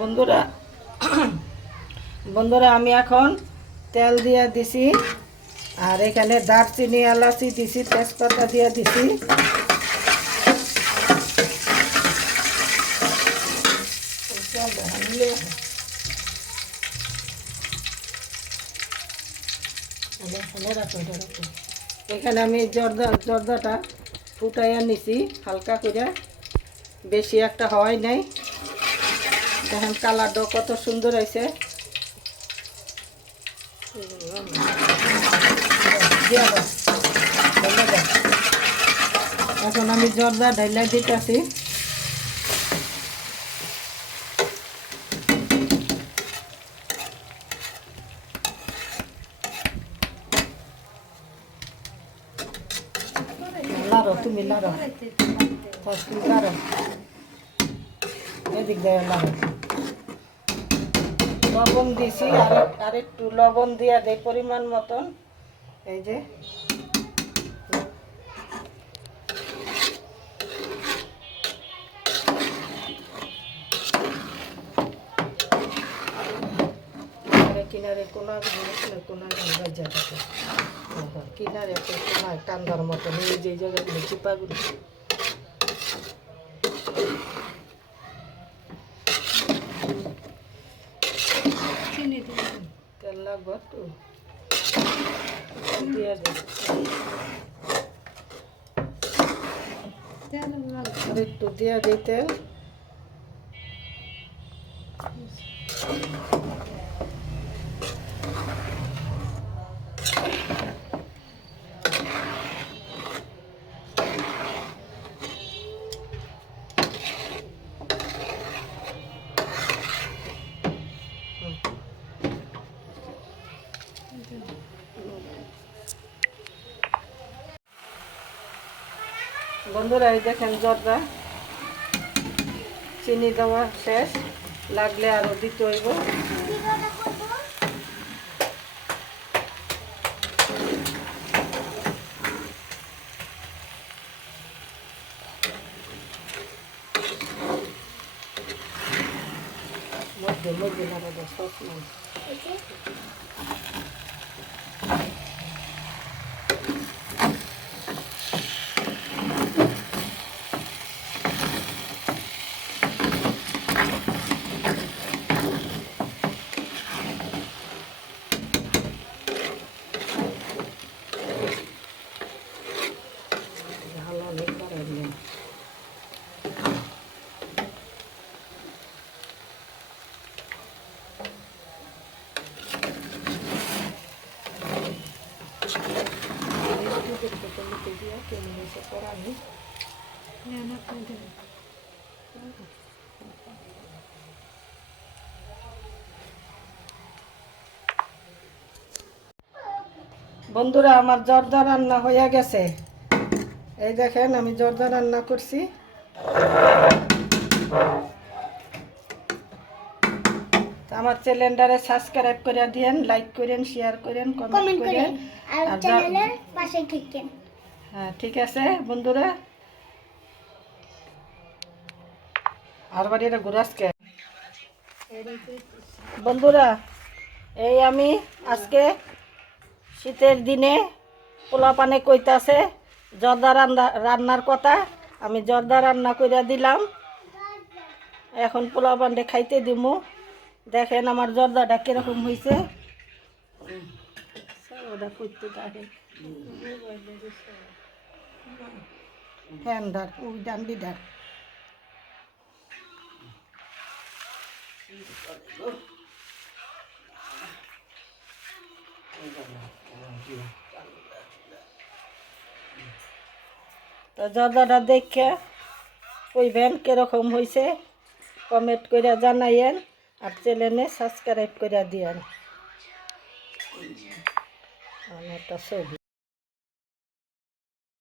বন্ধুরা বন্ধুরা, আমি এখন তেল দিয়ে দিছি, আর এখানে দারচিনি, এলাচি দিছি, তেজপাতা দিয়ে দিছি। এখানে আমি জর্দা, জর্দাটা ফুটাইয়া নিছি, হালকা করে বেশি একটা হওয়াই নাই। দেখেন কালারটাও কত সুন্দর হয়েছে। এখন আমি জর্দা ঢাইলা দিতেছি লাড়ো তুমি লাড়ো লাড়ো লবণ দিছি, আর একটু লবণ দিয়া দেই পরিমাণ মতন। এই যে। কিনারে কিনারে কোনা কিনারে কান্দার মতন, এই যে জায়গাগুলো, চিপাগুলো। একটু আর একটু দিয়ে দিই তেল বন্ধুরা, এই দেখেন জর্দা। চিনি দেওয়া শেষ। লাগলে আরও দিতে হইব। মধ্যে মধ্যে লাগাবো সব বাড়াই বন্ধুরা আমার জর্দা রান্না হয়ে গেছে। এই দেখেন আমি জর্দা রান্না করছি। আমার চ্যানেলটারে সাবস্ক্রাইব করে দিয়েন লাইক করেন শেয়ার করেন কমেন্ট করেন। আর চ্যানেলের পাশে হ্যাঁ ঠিক আছে বন্ধুরা। আর বাড়ি এটা ঘুরাসকে বন্ধুরা এই আমি আজকে শীতের দিনে পোলা পানে কইতাছে জর্দা রান্না, রান্নার কথা আমি জর্দা রান্না করে দিলাম। এখন পোলা পান্ডে খাইতে দিমু। দেখেন আমার জর্দাটা কীরকম হয়েছে ফ্যান ডার ওই ডান্ডি ডার। তো জর্দাটা দেখে কইবেন কীরকম হয়েছে কমেন্ট করে জানাইয়েন আর চ্যানেলে সাবস্ক্রাইব করে দিয়েন। অনেকটা ছবি।